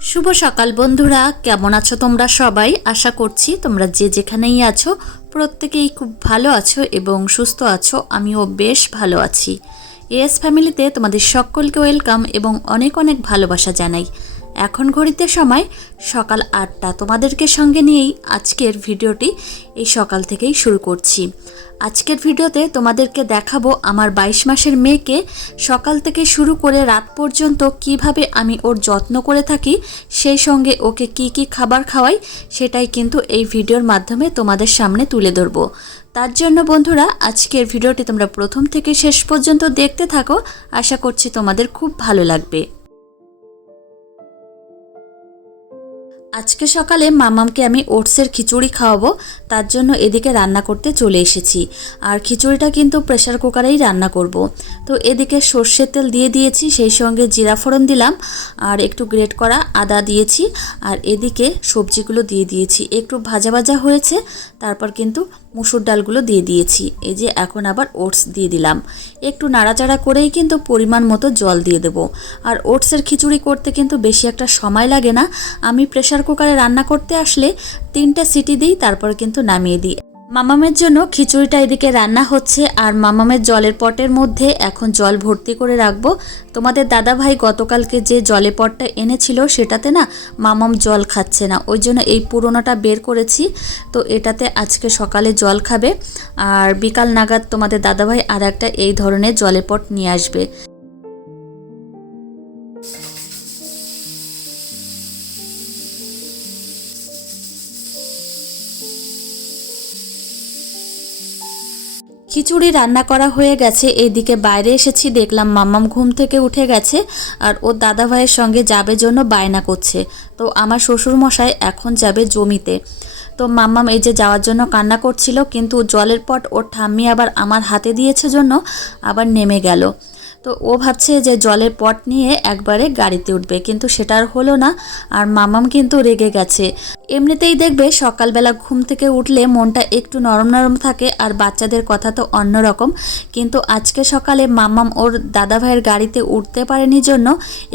শুভ সকাল বন্ধুরা, কেমন আছো তোমরা সবাই? আশা করছি তোমরা যে যেখানেই আছো, প্রত্যেকেই খুব ভালো আছো এবং সুস্থ আছো, আমিও বেশ ভালো আছি। এস ফ্যামিলিতে তোমাদের সকলকে ওয়েলকাম এবং অনেক অনেক ভালোবাসা জানাই। এখন ঘড়িতে সময় সকাল আটটা। তোমাদেরকে সঙ্গে নিয়েই আজকের ভিডিওটি এই সকাল থেকেই শুরু করছি। আজকের ভিডিওতে তোমাদেরকে দেখাবো আমার বাইশ মাসের মেয়েকে সকাল থেকে শুরু করে রাত পর্যন্ত কীভাবে আমি ওর যত্ন করে থাকি, সেই সঙ্গে ওকে কি কি খাবার খাওয়াই, সেটাই কিন্তু এই ভিডিওর মাধ্যমে তোমাদের সামনে তুলে ধরবো। তার জন্য বন্ধুরা, আজকের ভিডিওটি তোমরা প্রথম থেকে শেষ পর্যন্ত দেখতে থাকো। আশা করছি তোমাদের খুব ভালো লাগবে। আজকে সকালে মামামকে আমি ওটসের খিচুড়ি খাওয়াবো, তার জন্য এদিকে রান্না করতে চলে এসেছি আর খিচুড়িটা কিন্তু প্রেশার কুকারেই রান্না করব। তো এদিকে সর্ষের তেল দিয়ে দিয়েছি, সেই সঙ্গে জিরা ফোড়ন দিলাম, আর একটু গ্রেট করা আদা দিয়েছি, আর এদিকে সবজিগুলো দিয়ে দিয়েছি একটু ভাজা ভাজা হয়েছে, তারপর কিন্তু মুসুর ডালগুলো দিয়ে দিয়েছি। এই যে এখন আবার ওটস দিয়ে দিলাম। একটু নাড়াচাড়া করেই কিন্তু পরিমাণ মতো জল দিয়ে দেবো। আর ওটসের খিচুড়ি করতে কিন্তু বেশি একটা সময় লাগে না। আমি প্রেশার কুকারে রান্না করতে আসলে তিনটা সিটি দিই, তারপর কিন্তু নামিয়ে দিই। মামামের জন্য খিচুড়িটা এদিকে রান্না হচ্ছে আর মামামের জলের পটের মধ্যে এখন জল ভর্তি করে রাখব। তোমাদের দাদা ভাই গতকালকে যে জলের পটটা এনেছিল সেটাতে না মামাম জল খাচ্ছে না, ওই জন্য এই পুরোনোটা বের করেছি। তো এটাতে আজকে সকালে জল খাবে। আর বিকাল নাগাদ তোমাদের দাদাভাই আর একটা এই ধরনের জলের পট নিয়ে আসবে। খিচুড়ি রান্না করা হয়ে গেছে। এদিকে বাইরে এসেছি, দেখলাম মাম্মাম ঘুম থেকে উঠে গেছে আর ওর দাদা ভাইয়ের সঙ্গে যাবে জন্য বায়না করছে। তো আমার শ্বশুর মশাই এখন যাবে জমিতে। তো মাম্মাম এই যে যাওয়ার জন্য কান্না করছিল, কিন্তু জলের পট ওর ঠাম্মি আবার আমার হাতে দিয়েছে জন্য আবার নেমে গেল। তো ও ভাবছে যে জলের পট নিয়ে একবারে গাড়িতে উঠবে, কিন্তু সেটা আর হলো না। আর মামাম কিন্তু রেগে গেছে। এমনিতেই দেখবে সকালবেলা ঘুম থেকে উঠলে মনটা একটু নরম নরম থাকে আর বাচ্চাদের কথা তো অন্যরকম কিন্তু আজকে সকালে মামাম ওর দাদা ভাইয়ের গাড়িতে উঠতে পারেনি জন্য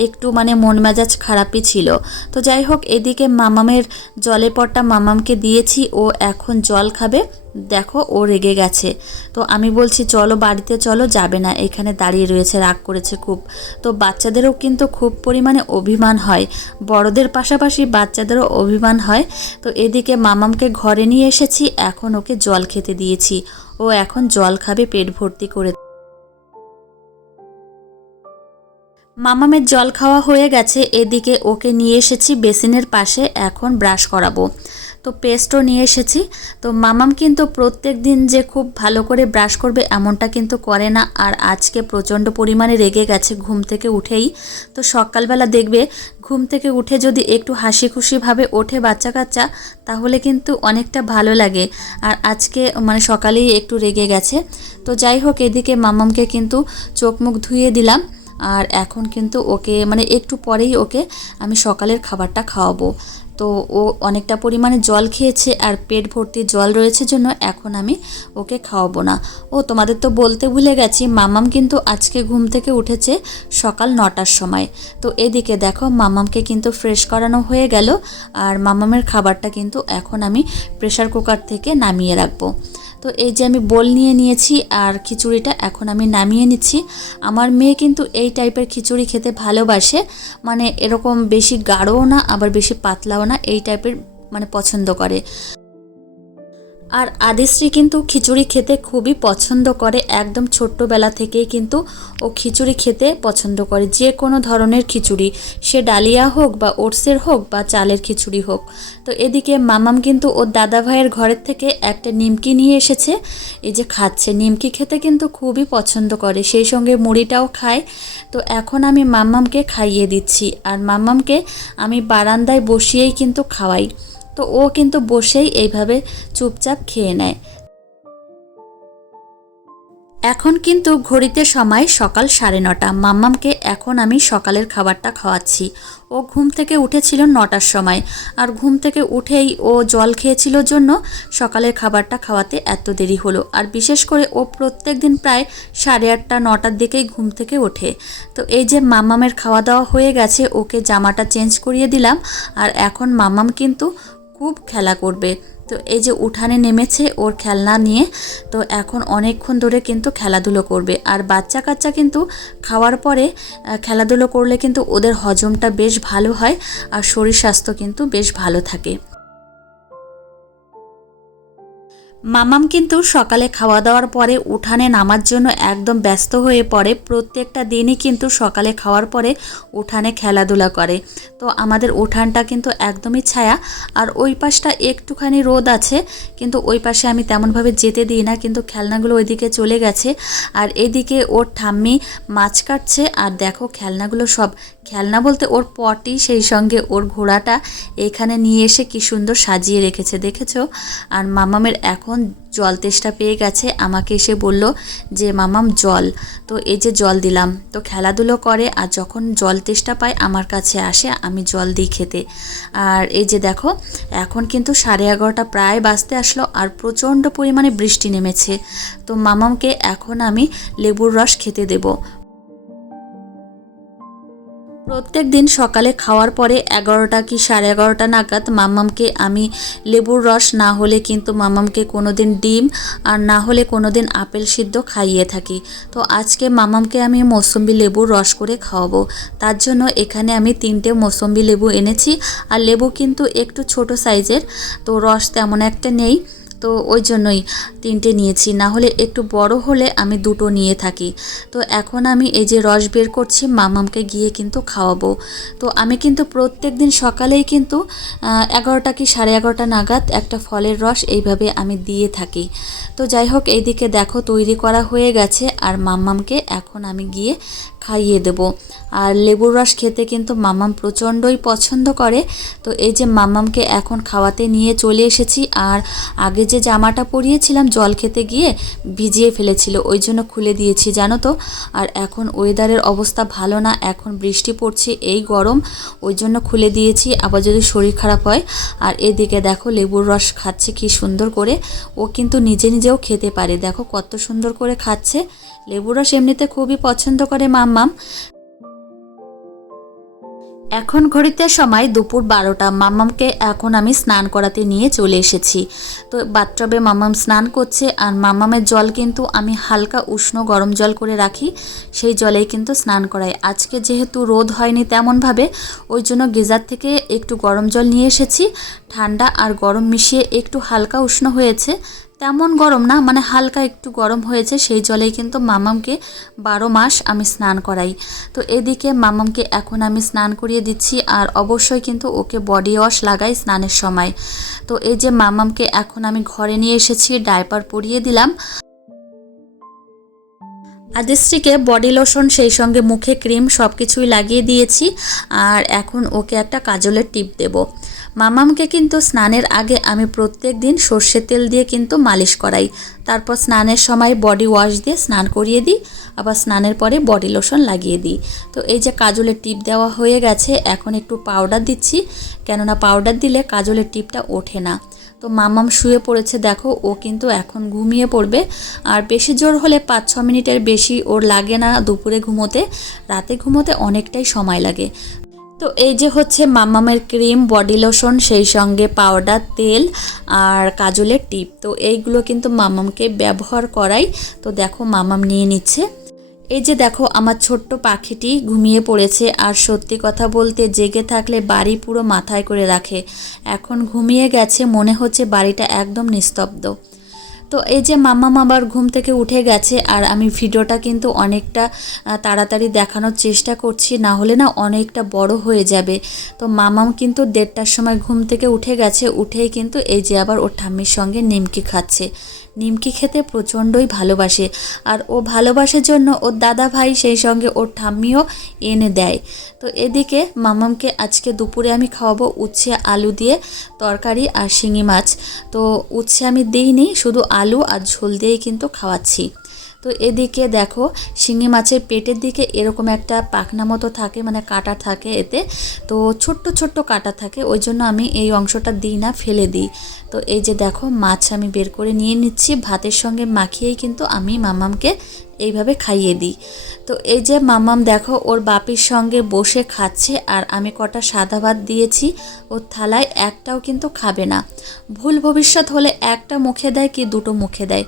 একটু মানে মন মেজাজ খারাপই ছিল। তো যাই হোক, এদিকে মামামের জলের পটটা মামামকে দিয়েছি, ও এখন জল খাবে। দেখো, ও রেগে গেছে। তো আমি বলছি, চলো বাড়িতে, চলো, যাবে না। এখানে দাঁড়িয়ে রয়েছে, রাগ করেছে খুব। তো বাচ্চাদেরও কিন্তু খুব পরিমাণে অভিমান হয়। বড়দের পাশাপাশি বাচ্চাদেরও অভিমান হয়। তো এদিকে মামামকে ঘরে নিয়ে এসেছি, এখন ওকে জল খেতে দিয়েছি। ও এখন জল খাবে, পেট ভর্তি করে মামামের জল খাওয়া হয়ে গেছে, এদিকে ওকে নিয়ে এসেছি বেসিনের পাশে, এখন ব্রাশ করাবো। তো পেস্টও নিয়ে এসেছি। তো মামাম কিন্তু প্রত্যেক দিন যে খুব ভালো করে ব্রাশ করবে এমনটা কিন্তু করে না। আর আজকে প্রচণ্ড পরিমাণে রেগে গেছে ঘুম থেকে উঠেই। তো সকালবেলা দেখবে ঘুম থেকে উঠে যদি একটু হাসি খুশিভাবে ওঠে বাচ্চা কাচ্চা তাহলে কিন্তু অনেকটা ভালো লাগে। আর আজকে মানে সকালেই একটু রেগে গেছে। তো যাই হোক, এদিকে মামামকে কিন্তু চোখ মুখ ধুয়ে দিলাম। আর এখন কিন্তু ওকে মানে একটু পরেই ওকে আমি সকালের খাবারটা খাওয়াবো। তো ও অনেকটা পরিমাণে জল খেয়েছে আর পেট ভর্তি জল রয়েছে জন্য এখন আমি ওকে খাওয়াবো না। ও, তোমাদের তো বলতে ভুলে গেছি, মামাম কিন্তু আজকে ঘুম থেকে উঠেছে সকাল নটার সময়। তো এদিকে দেখো, মামামকে কিন্তু ফ্রেশ করানো হয়ে গেল আর মামামের খাবারটা কিন্তু এখন আমি প্রেশার কুকার থেকে নামিয়ে রাখব। তো এই যে আমি বোল নিয়ে নিয়েছি আর খিচুড়িটা এখন আমি নামিয়ে নিচ্ছি। আমার মেয়ে কিন্তু এই টাইপের খিচুড়ি খেতে ভালোবাসে। মানে এরকম বেশি গাঢ়ও না, আবার বেশি পাতলাও না, এই টাইপের মানে পছন্দ করে। আর আদিশ্রী কিন্তু খিচুড়ি খেতে খুবই পছন্দ করে, একদম ছোট্টবেলা থেকেই কিন্তু ও খিচুড়ি খেতে পছন্দ করে। যে কোনো ধরনের খিচুড়ি, সে ডালিয়া হোক বা ওটসের হোক বা চালের খিচুড়ি হোক। তো এদিকে মামাম কিন্তু ওর দাদা ভাইয়ের ঘরের থেকে একটা নিমকি নিয়ে এসেছে, এই যে খাচ্ছে। নিমকি খেতে কিন্তু খুবই পছন্দ করে, সেই সঙ্গে মুড়িটাও খায়। তো এখন আমি মাম্মামকে খাইয়ে দিচ্ছি, আর মাম্মামকে আমি বারান্দায় বসিয়েই কিন্তু খাওয়াই। তো ও কিন্তু বসেই এইভাবে চুপচাপ খেয়ে নেয়। এখন কিন্তু ঘড়িতে সময় সকাল সাড়ে নটা। মাম্মামকে এখন আমি সকালের খাবারটা খাওয়াচ্ছি। ও ঘুম থেকে উঠেছিল নটার সময়। আর ঘুম থেকে উঠেই ও জল খেয়েছিল জন্য সকালের খাবারটা খাওয়াতে এত দেরি হলো। আর বিশেষ করে ও প্রত্যেক দিন প্রায় সাড়ে আটটা, নটার দিকেই ঘুম থেকে ওঠে। তো এই যে মাম্মামের খাওয়া দাওয়া হয়ে গেছে, ওকে জামাটা চেঞ্জ করিয়ে দিলাম। আর এখন মাম্মাম কিন্তু খুব খেলা করবে। তো এই যে উঠানে নেমেছে ওর খেলনা নিয়ে, তো এখন অনেকক্ষণ ধরে কিন্তু খেলাধুলো করবে। আর বাচ্চা কাচ্চা কিন্তু খাওয়ার পরে খেলাধুলো করলে কিন্তু ওদের হজমটা বেশ ভালো হয় আর শরীর স্বাস্থ্য কিন্তু বেশ ভালো থাকে। মামাম কিন্তু সকালে খাওয়া দাওয়ার পরে উঠানে নামার জন্য একদম ব্যস্ত হয়ে পড়ে। প্রত্যেকটা দিনই কিন্তু সকালে খাওয়ার পরে উঠানে খেলাধুলা করে। তো আমাদের উঠানটা কিন্তু একদমই ছায়া। আর ওই পাশটা একটুখানি রোদ আছে, কিন্তু ওই পাশে আমি তেমনভাবে যেতে দিই না, কিন্তু খেলনাগুলো ওইদিকে চলে গেছে। আর এদিকে ওর ঠাম্মি মাছ কাটছে, আর দেখো খেলনাগুলো সব খেলনা বলতে ওর পটি, সেই সঙ্গে ওর ঘোড়াটা এখানে নিয়ে এসে কি সুন্দর সাজিয়ে রেখেছে, দেখেছ? আর মামামের এখন জল তেষ্টা পেয়ে গেছে। আমাকে এসে বলল যে, মামাম, জল। তো এই যে জল দিলাম। তো খেলাধুলো করে আর যখন জল তেষ্টা পায়, আমার কাছে আসে, আমি জল দিই খেতে। আর এই যে দেখো, এখন কিন্তু সাড়ে এগারোটা প্রায় বাজতে আসলো আর প্রচণ্ড পরিমাণে বৃষ্টি নেমেছে। তো মামামকে এখন আমি লেবুর রস খেতে দেবো। প্রত্যেক দিন সকালে খাওয়ার পরে এগারোটা কি সাড়ে এগারোটা নাগাদ মাম্মামকে আমি লেবুর রস, না হলে কিন্তু মাম্মামকে কোনো দিন ডিম আর না হলে কোনো দিন আপেল সিদ্ধ খাইয়ে থাকি। তো আজকে মাম্মামকে আমি মৌসম্বি লেবুর রস করে খাওয়াবো। তার জন্য এখানে আমি তিনটে মৌসম্বি লেবু এনেছি। আর লেবু কিন্তু একটু ছোট সাইজের, তো রস তেমন একটা নেই। তো ওই জন্যই তিনটে নিয়েছি। না হলে একটু বড় হলে আমি দুটো নিয়ে থাকি। তো এখন আমি এই যে রস বের করছি, মামামকে গিয়ে কিন্তু খাওয়াবো। তো আমি কিন্তু প্রত্যেক দিন সকালেই কিন্তু এগারোটা কি সাড়ে এগারোটা নাগাদ একটা ফলের রস এইভাবে আমি দিয়ে থাকি। তো যাই হোক, এইদিকে দেখো তৈরি করা হয়ে গেছে। আর মাম্মামকে এখন আমি গিয়ে খাইয়ে দেব। আর লেবুর রস খেতে কিন্তু মামাম প্রচণ্ডই পছন্দ করে। তো এই যে মামামকে এখন খাওয়াতে নিয়ে চলে এসেছি আর আগে যে জামাটা পরিয়েছিলাম জল খেতে গিয়ে ভিজিয়ে ফেলেছিল, ওই জন্য খুলে দিয়েছি, জানো তো? আর এখন ওয়েদারের অবস্থা ভালো না, এখন বৃষ্টি পড়ছে, এই গরম, ওই জন্য খুলে দিয়েছি, আবার যদি শরীর খারাপ হয়। আর এদিকে দেখো লেবুর রস খাচ্ছে কি সুন্দর করে, ও কিন্তু নিজে নিজেও খেতে পারে, দেখো কত সুন্দর করে খাচ্ছে। লেবুর রস এমনিতে খুবই পছন্দ করে মাম্মাম। এখন ঘড়িতে সময় দুপুর বারোটা। মাম্মামকে এখন আমি স্নান করাতে নিয়ে চলে এসেছি। তো বাথটবে মাম্মাম স্নান করছে আর মাম্মামের জল কিন্তু আমি হালকা উষ্ণ গরম জল করে রাখি, সেই জলেই কিন্তু স্নান করাই। আজকে যেহেতু রোদ হয়নি তেমনভাবে, ওই জন্য গিজার থেকে একটু গরম জল নিয়ে এসেছি। ঠান্ডা আর গরম মিশিয়ে একটু হালকা উষ্ণ হয়েছে তেমন গরম না মানে হালকা একটু গরম হয়েছে, সেই জলেই কিন্তু মামামকে বারো মাস আমি স্নান করাই। তো এদিকে মামামকে এখন আমি স্নান করিয়ে দিচ্ছি আর অবশ্যই কিন্তু ওকে বডি ওয়াশ লাগাই স্নানের সময়। তো এই যে মামামকে এখন আমি ঘরে নিয়ে এসেছি, ডাইপার পরিয়ে দিলাম। আদিশ্রীকে বডি লোশন সেই সঙ্গে মুখে ক্রিম সব কিছুই লাগিয়ে দিয়েছি। আর এখন ওকে একটা কাজলের টিপ দেব। মামামকে কিন্তু স্নানের আগে আমি প্রত্যেক দিন সর্ষের তেল দিয়ে কিন্তু মালিশ করাই। তারপর স্নানের সময় বডি ওয়াশ দিয়ে স্নান করিয়ে দিই, আবার স্নানের পরে বডি লোশন লাগিয়ে দিই। তো এই যে কাজলের টিপ দেওয়া হয়ে গেছে, এখন একটু পাউডার দিচ্ছি, কেননা পাউডার দিলে কাজলের টিপটা ওঠে না। তো মামাম শুয়ে পড়েছে, দেখো, ও কিন্তু এখন ঘুমিয়ে পড়বে। আর বেশি জোর হলে পাঁচ ছ মিনিটের বেশি ওর লাগে না দুপুরে ঘুমোতে। রাতে ঘুমোতে অনেকটাই সময় লাগে। তো এই যে হচ্ছে মামামের ক্রিম, বডি লোশন, সেই সঙ্গে পাউডার, তেল আর কাজলের টিপ। তো এইগুলো কিন্তু মামামকে ব্যবহার করাই। তো দেখো মামাম নিয়ে নিচ্ছে। এই যে দেখো আমার ছোট্ট পাখিটি ঘুমিয়ে পড়েছে আর সত্যি কথা বলতে জেগে থাকলে বাড়ি পুরো মাথায় করে রাখে। এখন ঘুমিয়ে গেছে, মনে হচ্ছে বাড়িটা একদম নিস্তব্ধ। তো এই যে মামা মামার ঘুম থেকে উঠে গেছে আর আমি ভিডিওটা কিন্তু অনেকটা তাড়াতাড়ি দেখানোর চেষ্টা করছি, না হলে না অনেকটা বড় হয়ে যাবে। তো মামাম কিন্তু দেড়টার সময় ঘুম থেকে উঠে গেছে, উঠেই কিন্তু এই যে আবার ওর ঠাম্মির সঙ্গে নিমকি খাচ্ছে। নিমকি খেতে প্রচণ্ডই ভালোবাসে আর ও ভালোবাসার জন্য ওর দাদা ভাই সেই সঙ্গে ওর ঠাম্মিও এনে দেয়। তো এদিকে মামামকে আজকে দুপুরে আমি খাওয়াবো উচ্ছে, আলু দিয়ে তরকারি আর শিঙি মাছ। তো উচ্ছে আমি দিইনি, শুধু আলু আর ঝোল দিয়েই কিন্তু খাওয়াচ্ছি। তো এদিকে দেখো, শিঙি মাছের পেটের দিকে এরকম একটা পাখনা মতো থাকে মানে কাটা থাকে এতে। তো ছোট্ট ছোট্ট কাটা থাকে, ওই জন্য আমি এই অংশটা দিই না, ফেলে দিই। তো এই যে দেখো, মাছ আমি বের করে নিয়ে নিচ্ছি, ভাতের সঙ্গে মাখিয়েই কিন্তু আমি মামামকে এইভাবে খাইয়ে দিই। তো এই যে মামাম দেখো, ওর বাপির সঙ্গে বসে খাচ্ছে, আর আমি কটা সাদা ভাত দিয়েছি ওর থালায় একটাও কিন্তু খাবে না। ভুল ভবিষ্যৎ হলে একটা মুখে দেয় কি দুটো মুখে দেয়?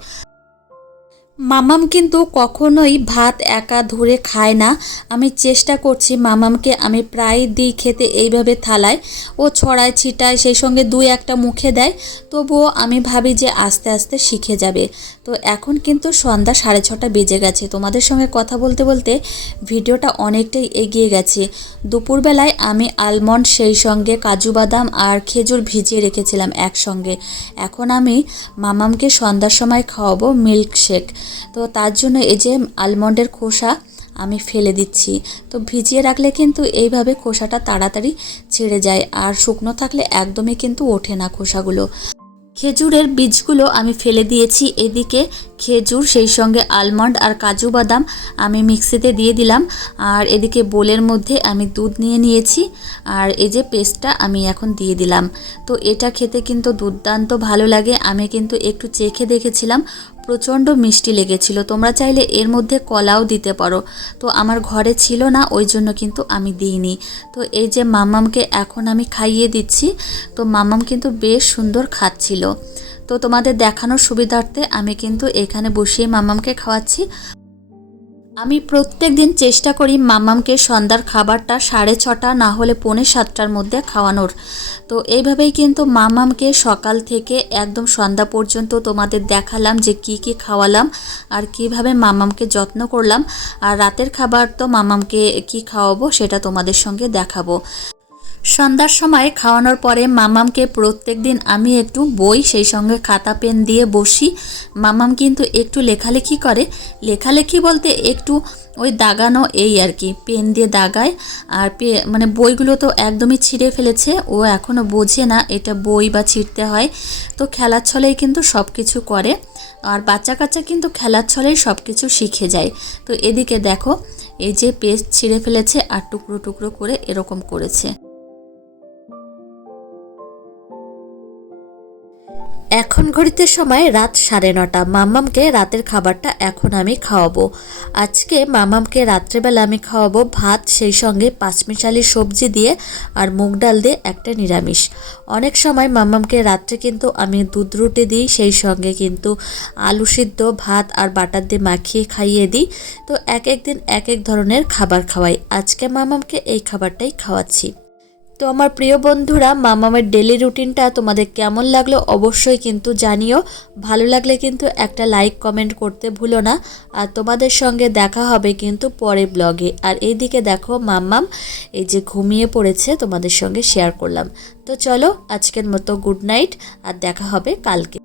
মামাম কিন্তু কখনোই ভাত একা ধরে খায় না। আমি চেষ্টা করছি মামামকে, আমি প্রায় দিই খেতে এইভাবে থালায়। ও ছড়ায়, ছিটায়, সেই সঙ্গে দুই একটা মুখে দেয়। তবুও আমি ভাবি যে আস্তে আস্তে শিখে যাবে। তো এখন কিন্তু সন্ধ্যা সাড়ে ছটা বেজে গেছে। তোমাদের সঙ্গে কথা বলতে বলতে ভিডিওটা অনেকটাই এগিয়ে গেছে। দুপুরবেলায় আমি আলমন্ড, সেই সঙ্গে কাজু বাদাম আর খেজুর ভিজিয়ে রেখেছিলাম একসঙ্গে। এখন আমি মামামকে সন্ধ্যার সময় খাওয়াবো মিল্ক শেক তো তার জন্য এই যে আলমন্ডের খোসা আমি ফেলে দিচ্ছি। তো ভিজিয়ে রাখলে কিন্তু এইভাবে খোসাটা তাড়াতাড়ি ছেড়ে যায় আর শুকনো থাকলে একদমই কিন্তু ওঠে না খোসাগুলো। খেজুরের বীজগুলো আমি ফেলে দিয়েছি। এদিকে খেজুর, সেই সঙ্গে আলমন্ড আর কাজু বাদাম আমি মিক্সিতে দিয়ে দিলাম। আর এদিকে বোলের মধ্যে আমি দুধ নিয়ে নিয়েছি। আর এই যে পেস্টটা আমি এখন দিয়ে দিলাম। তো এটা খেতে কিন্তু দুর্দান্ত ভালো লাগে। আমি কিন্তু একটু চেখে দেখেছিলাম। প্রচণ্ড মিষ্টি লেগেছিল। তোমরা চাইলে এর মধ্যে কলাও দিতে পারো। তো আমার ঘরে ছিল না, ওই জন্য কিন্তু আমি দিইনি। তো এই যে মামামকে এখন আমি খাইয়ে দিচ্ছি, তো মামাম কিন্তু বেশ সুন্দর খাচ্ছিল। তো তোমাদের দেখানোর সুবিধার্থে আমি কিন্তু এখানে বসিয়ে মামামকে খাওয়াচ্ছি। আমি প্রত্যেক দিন চেষ্টা করি মামামকে সন্ধ্যার খাবারটা সাড়ে ছটা না হলে পৌনে সাতটার মধ্যে খাওয়ানোর। তো এইভাবেই কিন্তু মামামকে সকাল থেকে একদম সন্ধ্যা পর্যন্ত তোমাদের দেখালাম যে কি কি খাওয়ালাম আর কীভাবে মামামকে যত্ন করলাম। আর রাতের খাবার তো মামামকে কি খাওয়াবো সেটা তোমাদের সঙ্গে দেখাবো। সন্ধ্যার সময় খাওয়ানোর পরে মামামকে প্রত্যেক দিন আমি একটু বই, সেই সঙ্গে খাতা, পেন দিয়ে বসি। মামাম কিন্তু একটু লেখালেখি করে। লেখালেখি বলতে একটু ওই দাগানো এই আর কি, পেন দিয়ে দাগায়। আর মানে বইগুলো তো একদমই ছিঁড়ে ফেলেছে, ও এখনও বোঝে না এটা বই বা ছিঁড়তে হয়। তো খেলার ছলেই কিন্তু সব কিছু করে। আর বাচ্চা কাচ্চা কিন্তু খেলার ছলেই সব কিছু শিখে যায়। তো এদিকে দেখো, এই যে পেস্ট ছিঁড়ে ফেলেছে আর টুকরো টুকরো করে এরকম করেছে। এখন ঘড়িতে সময় রাত সাড়ে নটা। মাম্মামকে রাতের খাবারটা এখন আমি খাওয়াবো। আজকে মামামকে রাত্রেবেলা আমি খাওয়াবো ভাত, সেই সঙ্গে পাঁচমিশালি সবজি দিয়ে আর মুগ ডাল দিয়ে একটা নিরামিষ। অনেক সময় মামামকে রাত্রে কিন্তু আমি দুধ রুটি দিই, সেই সঙ্গে কিন্তু আলু সিদ্ধ, ভাত আর বাটার দিয়ে মাখিয়ে খাইয়ে দিই। তো এক এক দিন এক এক ধরনের খাবার খাওয়াই। আজকে মামামকে এই খাবারটাই খাওয়াচ্ছি। তো আমার প্রিয় বন্ধুরা, মামামের ডেলি রুটিনটা তোমাদের কেমন লাগল অবশ্যই কিন্তু জানিও। ভালো লাগলে কিন্তু একটা লাইক কমেন্ট করতে ভুলো না। আর তোমাদের সঙ্গে দেখা হবে কিন্তু পরে ব্লগে আর এইদিকে দেখো মাম্মাম, এই যে ঘুমিয়ে পড়েছে, তোমাদের সঙ্গে শেয়ার করলাম। তো চলো, আজকের মতো গুড নাইট আর দেখা হবে কালকে।